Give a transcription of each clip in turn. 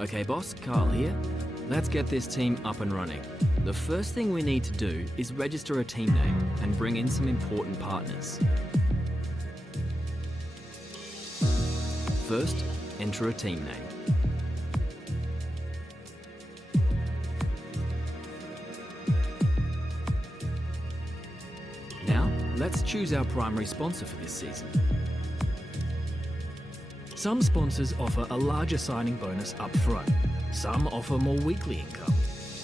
Okay boss, Carl here. Let's get this team up and running. The first thing we need to do is register a team name and bring in some important partners. First, enter a team name. Now, let's choose our primary sponsor for this season. Some sponsors offer a larger signing bonus up front. Some offer more weekly income.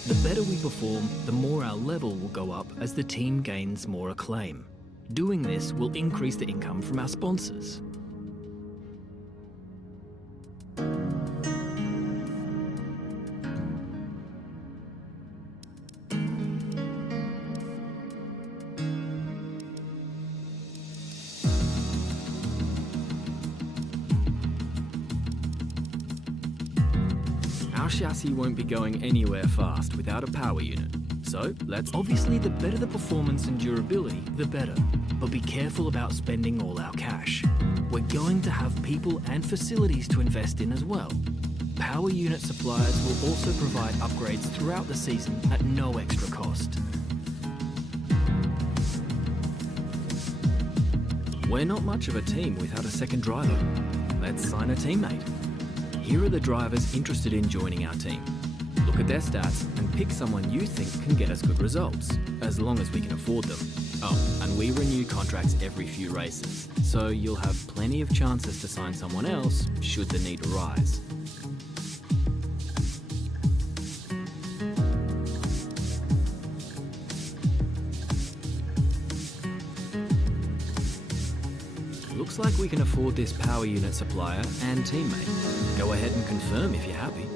The better we perform, the more our level will go up as the team gains more acclaim. Doing this will increase the income from our sponsors. Our chassis won't be going anywhere fast without a power unit. So Obviously, the better the performance and durability, the better. But be careful about spending all our cash. We're going to have people and facilities to invest in as well. Power unit suppliers will also provide upgrades throughout the season at no extra cost. We're not much of a team without a second driver. Let's sign a teammate. Here are the drivers interested in joining our team. Look at their stats and pick someone you think can get us good results, as long as we can afford them. Oh, and we renew contracts every few races, so you'll have plenty of chances to sign someone else should the need arise. Looks like we can afford this power unit supplier and teammate. Go ahead and confirm if you're happy.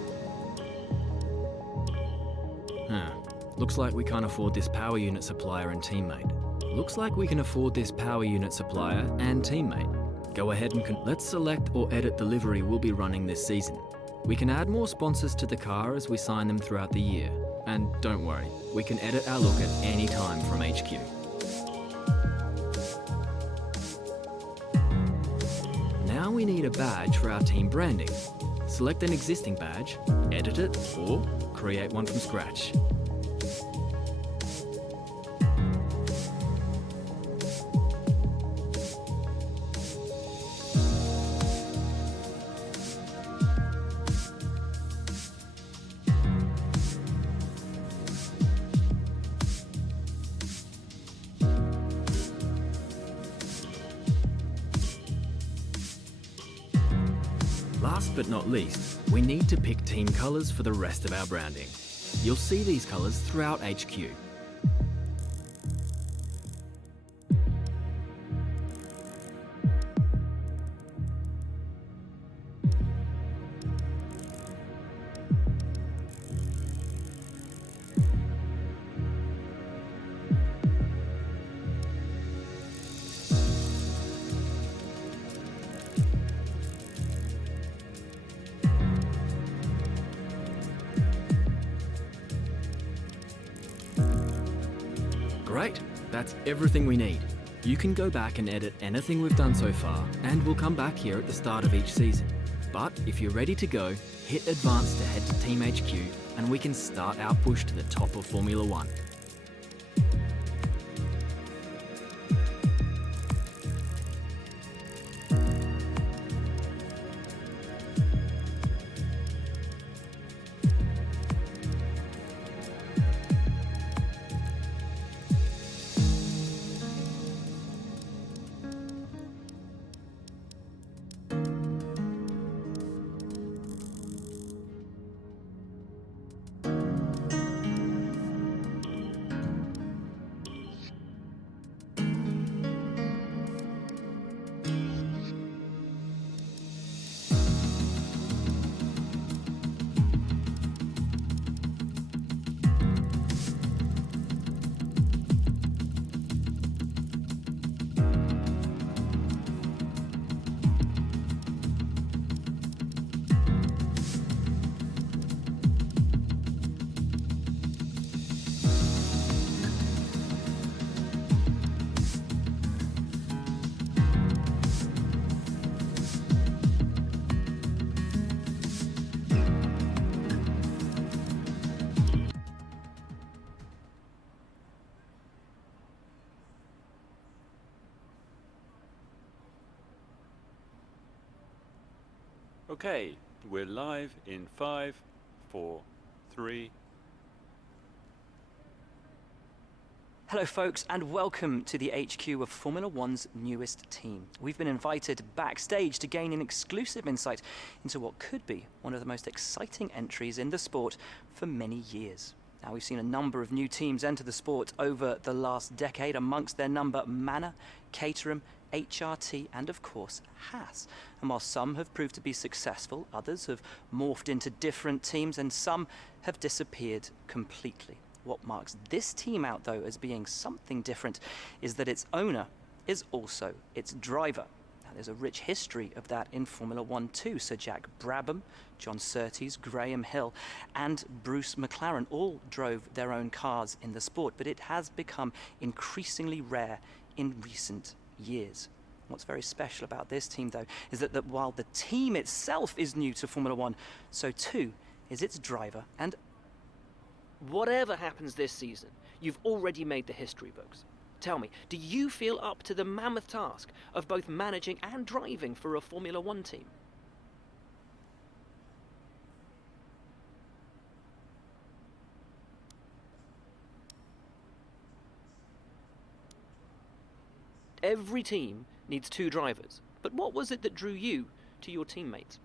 Looks like we can't afford this power unit supplier and teammate. Looks like we can afford this power unit supplier and teammate. Go ahead and let's select or edit the livery we'll be running this season. We can add more sponsors to the car as we sign them throughout the year. And don't worry, we can edit our look at any time from HQ. Now we need a badge for our team branding. Select an existing badge, edit it, or create one from scratch. Last but not least, we need to pick team colours for the rest of our branding. You'll see these colours throughout HQ. Great, that's everything we need. You can go back and edit anything we've done so far, and we'll come back here at the start of each season. But if you're ready to go, hit Advance to head to Team HQ, and we can start our push to the top of Formula One. Okay, we're live in 5, 4, 3. Hello folks, and welcome to the HQ of Formula One's newest team. We've been invited backstage to gain an exclusive insight into what could be one of the most exciting entries in the sport for many years. Now, we've seen a number of new teams enter the sport over the last decade, amongst their number Manor, Caterham, HRT and of course Haas. And while some have proved to be successful, others have morphed into different teams and some have disappeared completely. What marks this team out, though, as being something different is that its owner is also its driver. Now, there's a rich history of that in Formula One too. Sir Jack Brabham, John Surtees, Graham Hill and Bruce McLaren all drove their own cars in the sport, but it has become increasingly rare in recent years. What's very special about this team, though, is that while the team itself is new to Formula One, so too is its driver and Whatever happens this season, you've already made the history books. Tell me, do you feel up to the mammoth task of both managing and driving for a Formula One team? Every team needs two drivers, but what was it that drew you to your teammates?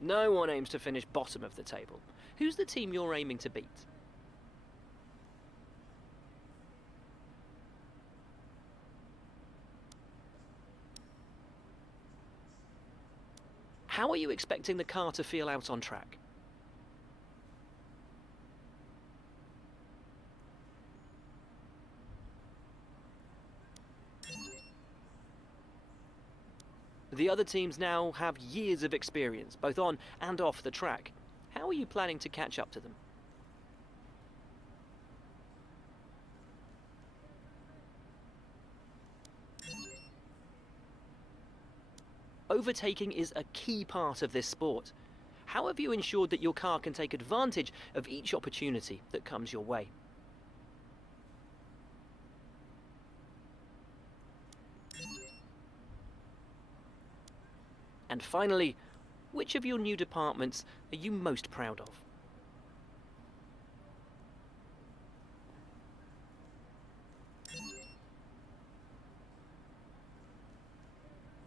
No one aims to finish bottom of the table. Who's the team you're aiming to beat? How are you expecting the car to feel out on track? The other teams now have years of experience, both on and off the track. How are you planning to catch up to them? Overtaking is a key part of this sport. How have you ensured that your car can take advantage of each opportunity that comes your way? And finally, which of your new departments are you most proud of?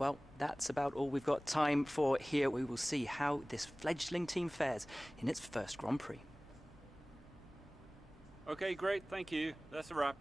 well, that's about all we've got time for here. We will see how this fledgling team fares in its first Grand Prix. Okay, great, thank you. That's a wrap.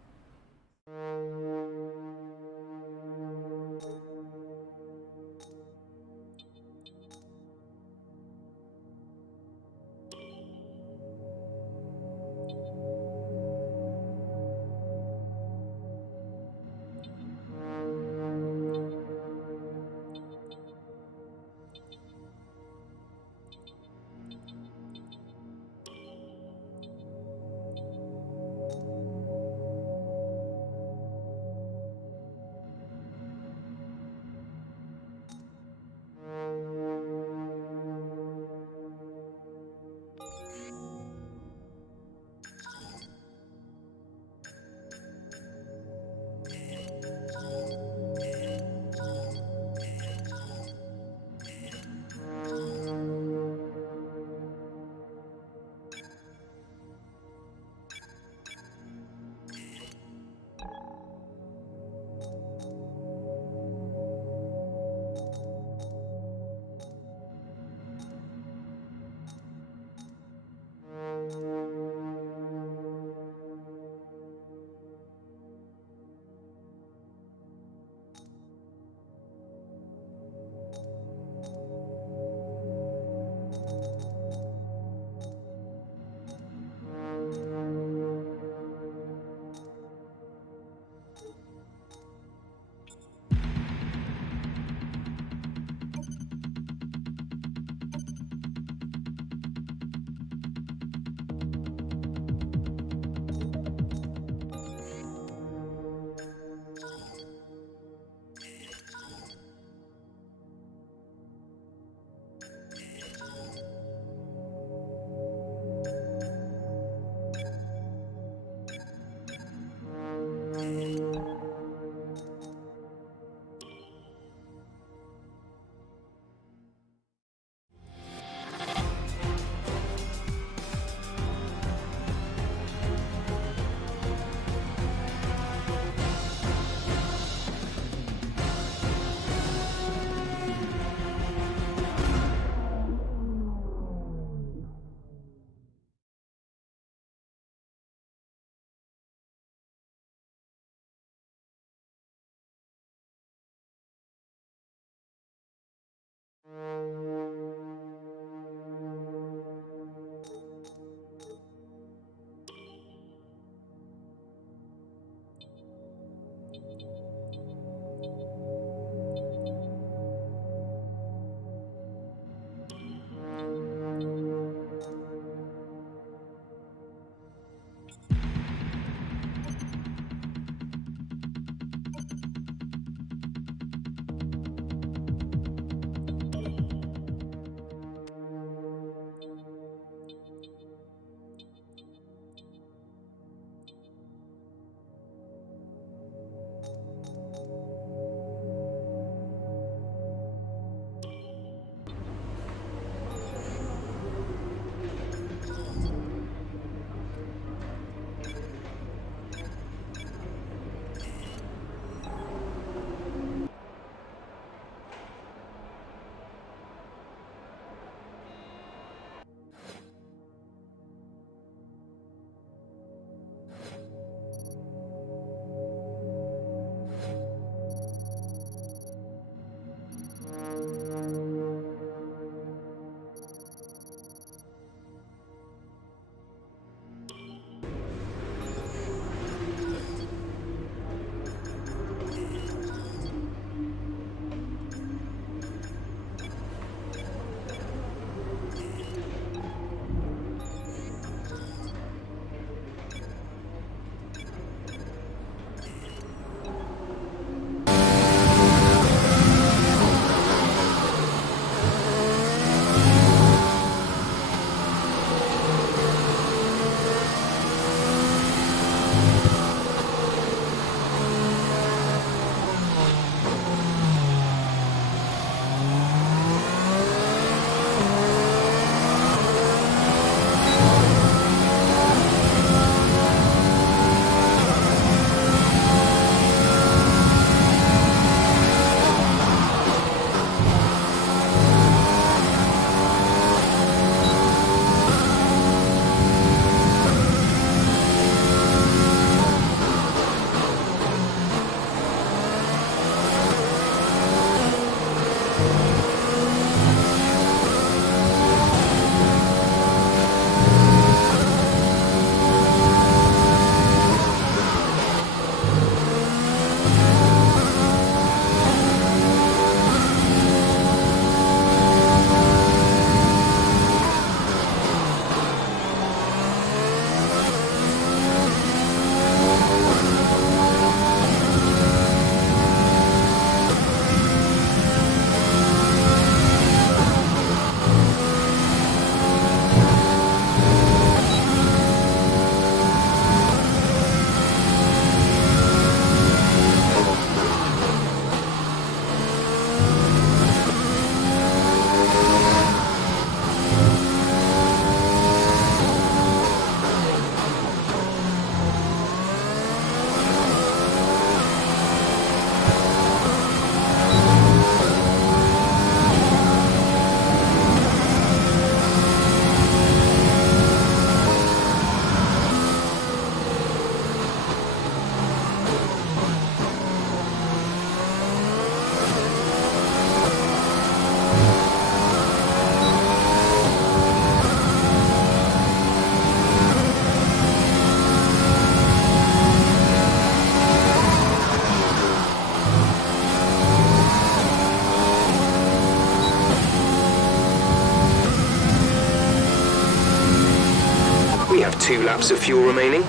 2 laps of fuel remaining.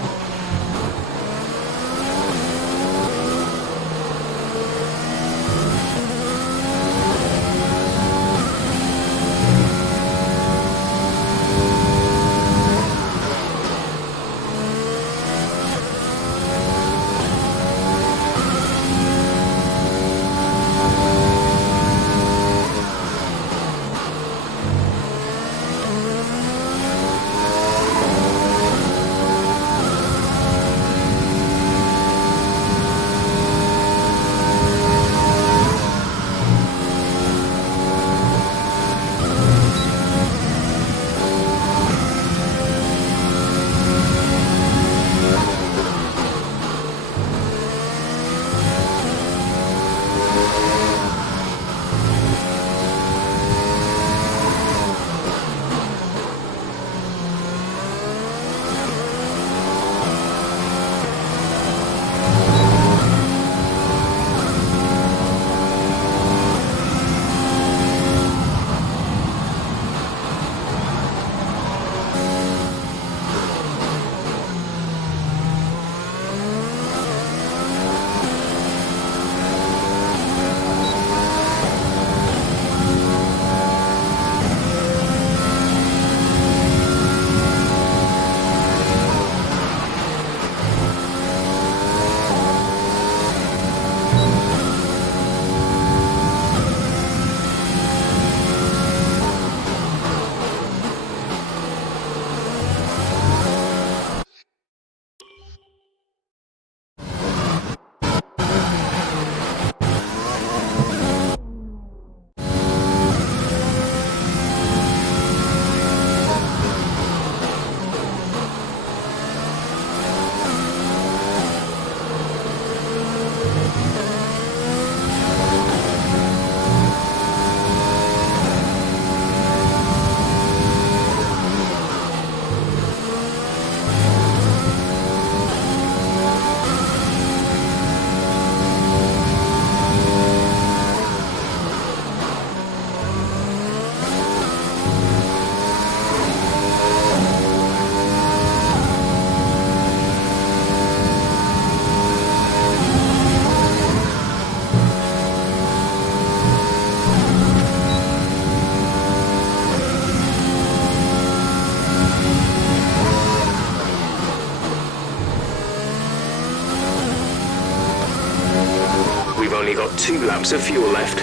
We've only got 2 laps of fuel left.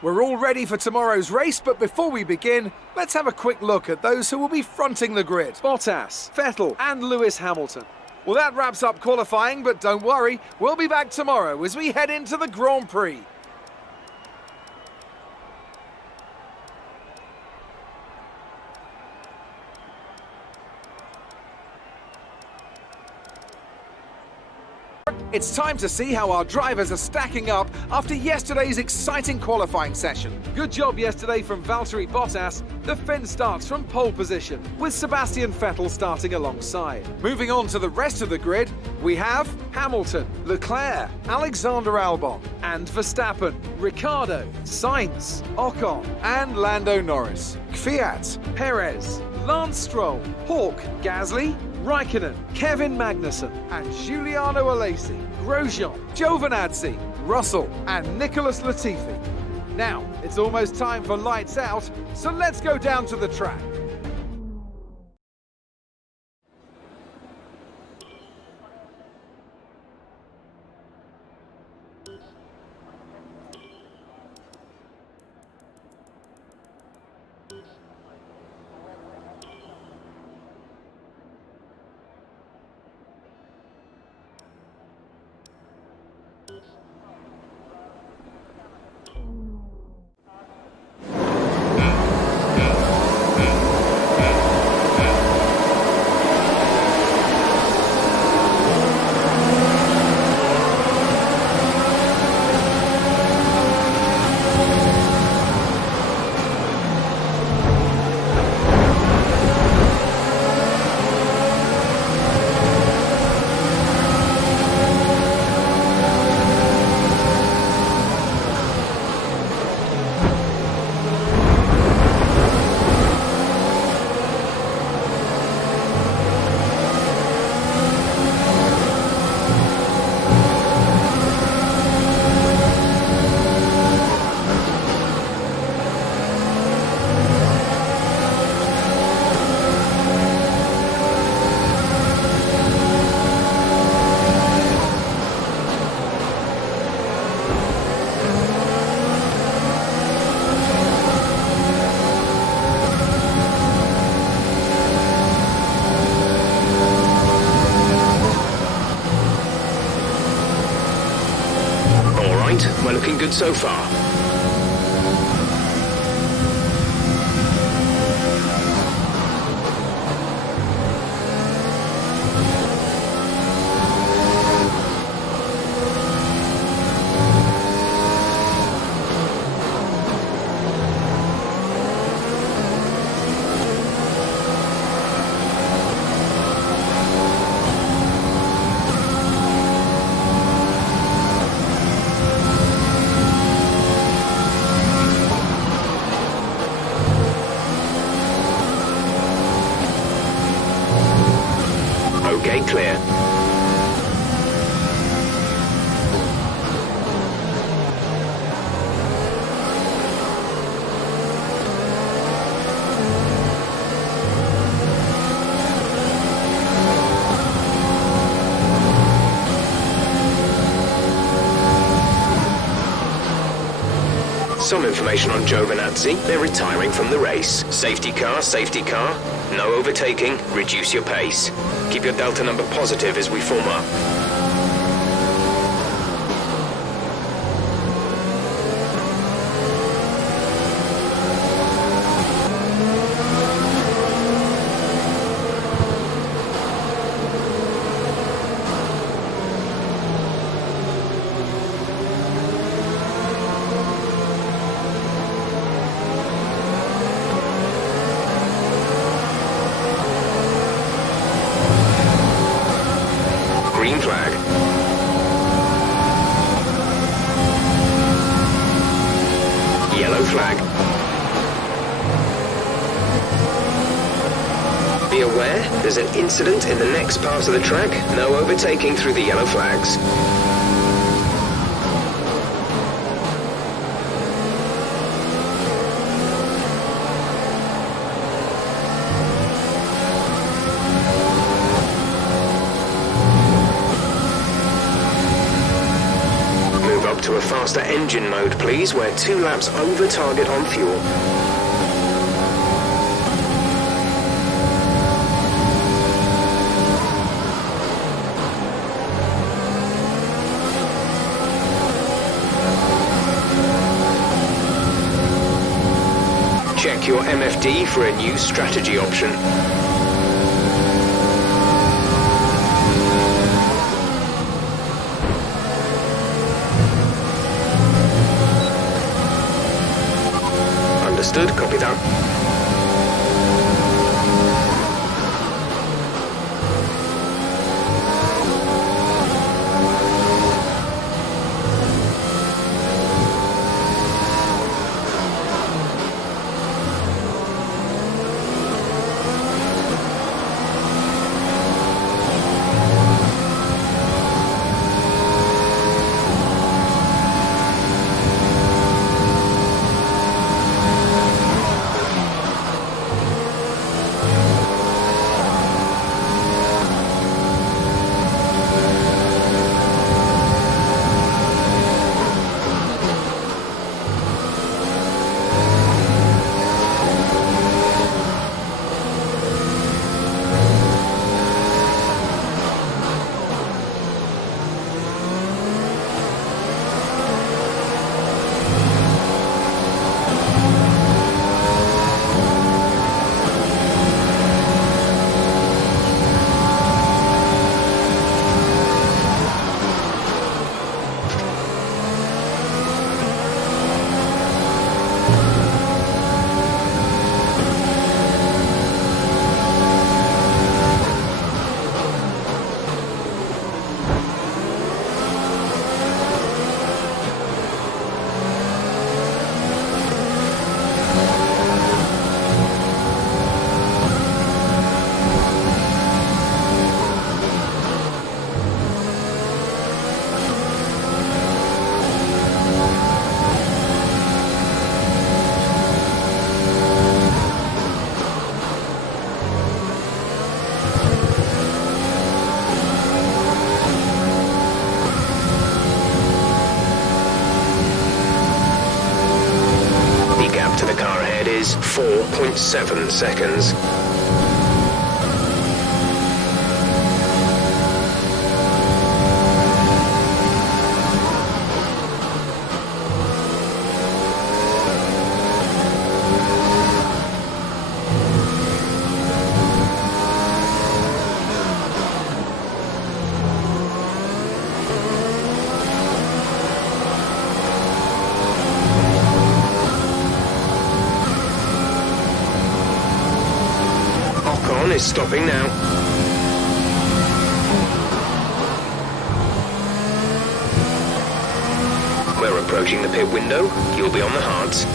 We're all ready for tomorrow's race, but before we begin, let's have a quick look at those who will be fronting the grid. Bottas, Vettel and Lewis Hamilton. Well, that wraps up qualifying, but don't worry, we'll be back tomorrow as we head into the Grand Prix. It's time to see how our drivers are stacking up after yesterday's exciting qualifying session. Good job yesterday from Valtteri Bottas. The Finn starts from pole position, with Sebastian Vettel starting alongside. Moving on to the rest of the grid, we have Hamilton, Leclerc, Alexander Albon, and Verstappen, Ricciardo, Sainz, Ocon, and Lando Norris. Kvyat, Perez, Lance Stroll, Hawke, Gasly, Raikkonen, Kevin Magnussen, and Giuliano Alesi, Grosjean, Giovinazzi, Russell, and Nicholas Latifi. Now, it's almost time for lights out, so let's go down to the track. We're looking good so far. Okay, clear. Some information on Giovinazzi. They're retiring from the race. Safety car, safety car. No overtaking. Reduce your pace. Keep your delta number positive as we form up. Green flag. Yellow flag. Be aware, there's an incident in the next part of the track. No overtaking through the yellow flags. To a faster engine mode, please, where 2 laps over target on fuel. Check your MFD for a new strategy option. Understood, copy that. Is 4.7 seconds. Is stopping now. We're approaching the pit window. You'll be on the hards.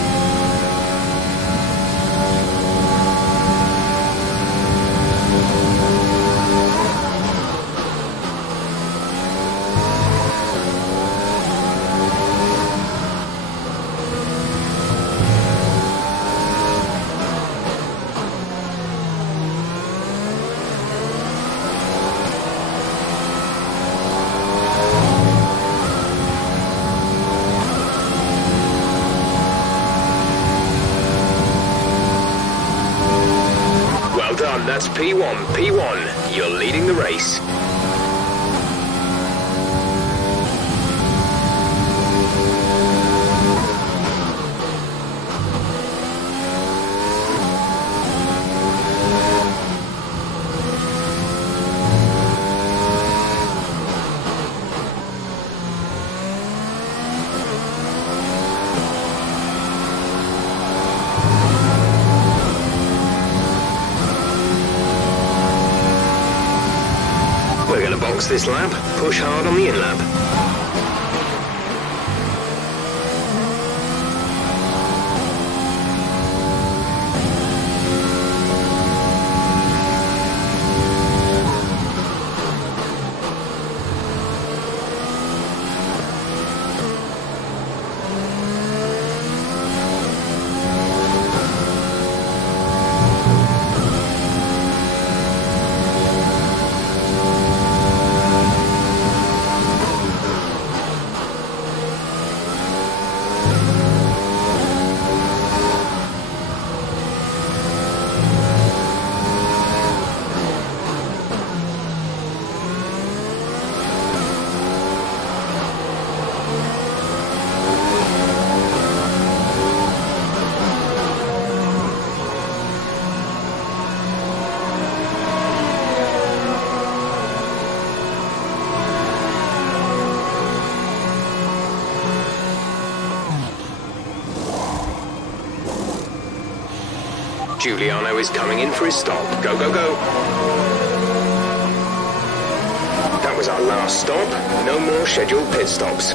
That's P1. P1, you're leading the race. We're going to box this lap, push hard on the in-lap. Giuliano is coming in for his stop. Go, go, go. That was our last stop. No more scheduled pit stops.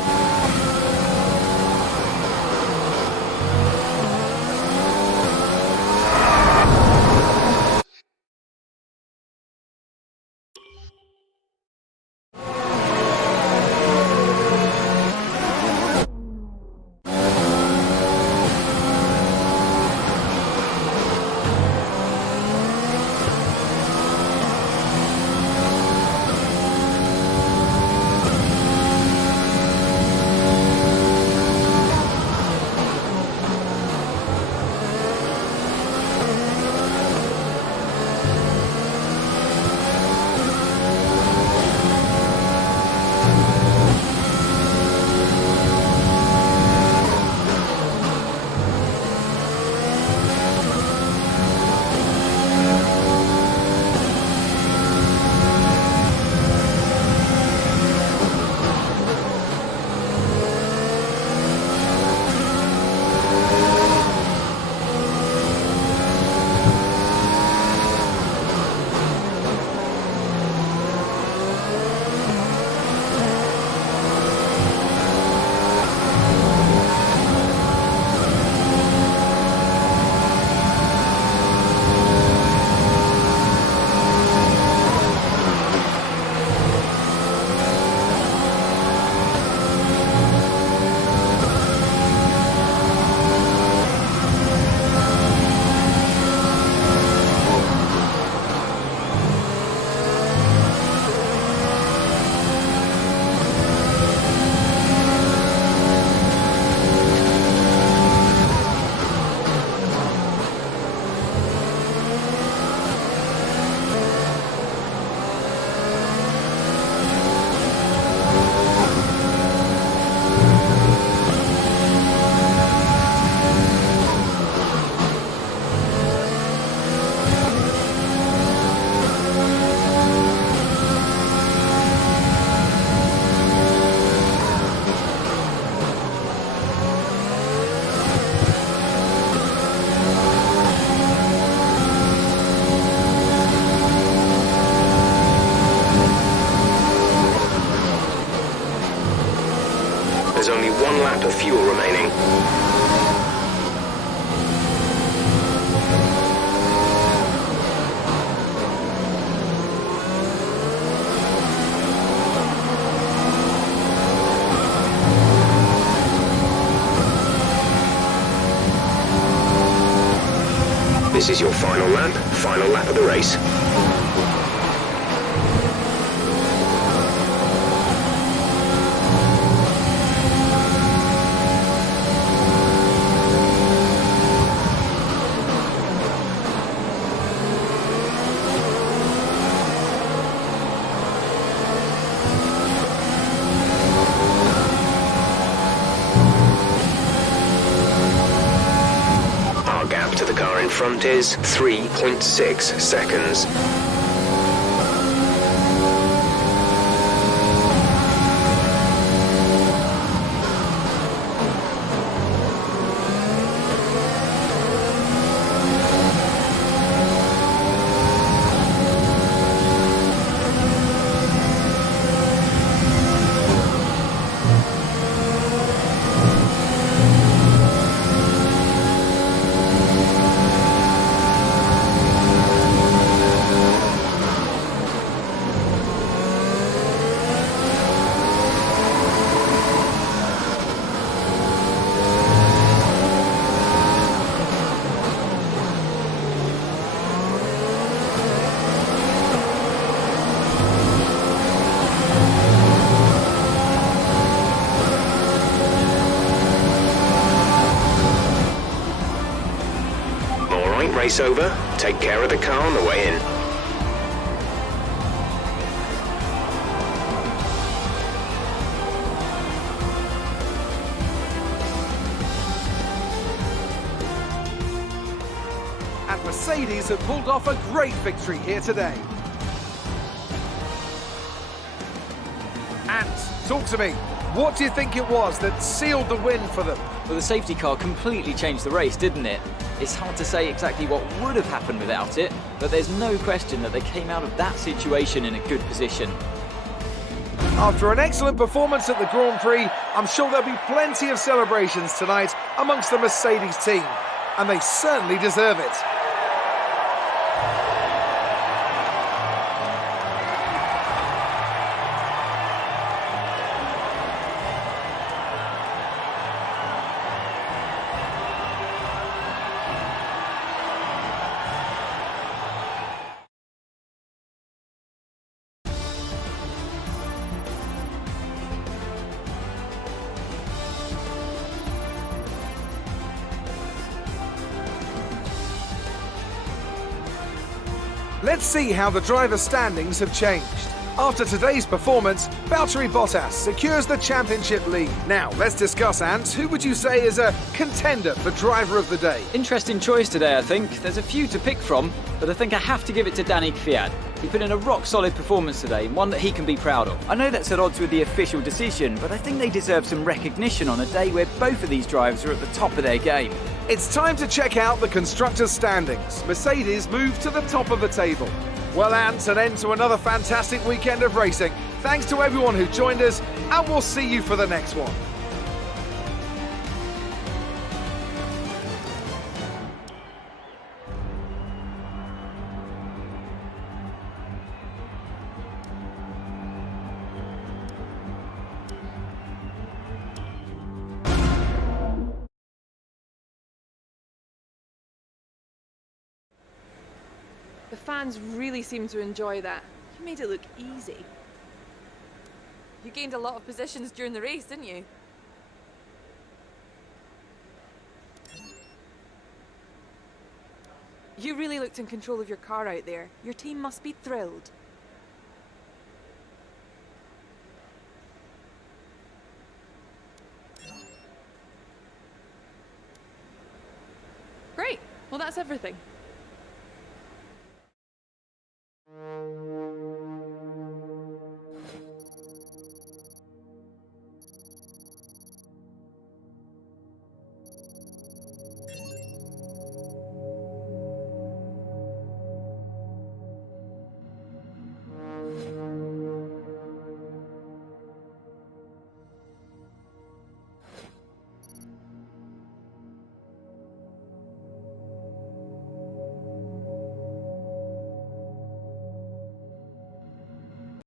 There's only one lap of fuel remaining. This is your final lap of the race. Front is 3.6 seconds. Race over. Take care of the car on the way in. And Mercedes have pulled off a great victory here today. Ant, talk to me. What do you think it was that sealed the win for them? Well, the safety car completely changed the race, didn't it? It's hard to say exactly what would have happened without it, but there's no question that they came out of that situation in a good position. After an excellent performance at the Grand Prix, I'm sure there'll be plenty of celebrations tonight amongst the Mercedes team, and they certainly deserve it. Let's see how the driver standings have changed. After today's performance, Valtteri Bottas secures the championship lead. Now, let's discuss, Ant. Who would you say is a contender for driver of the day? Interesting choice today, I think. There's a few to pick from, but I think I have to give it to Danny Kvyat. He put in a rock-solid performance today, one that he can be proud of. I know that's at odds with the official decision, but I think they deserve some recognition on a day where both of these drivers are at the top of their game. It's time to check out the constructors' standings. Mercedes move to the top of the table. Well, Ant, an end to another fantastic weekend of racing. Thanks to everyone who joined us, and we'll see you for the next one. The fans really seem to enjoy that. You made it look easy. You gained a lot of positions during the race, didn't you? You really looked in control of your car out there. Your team must be thrilled. Great. Well, that's everything.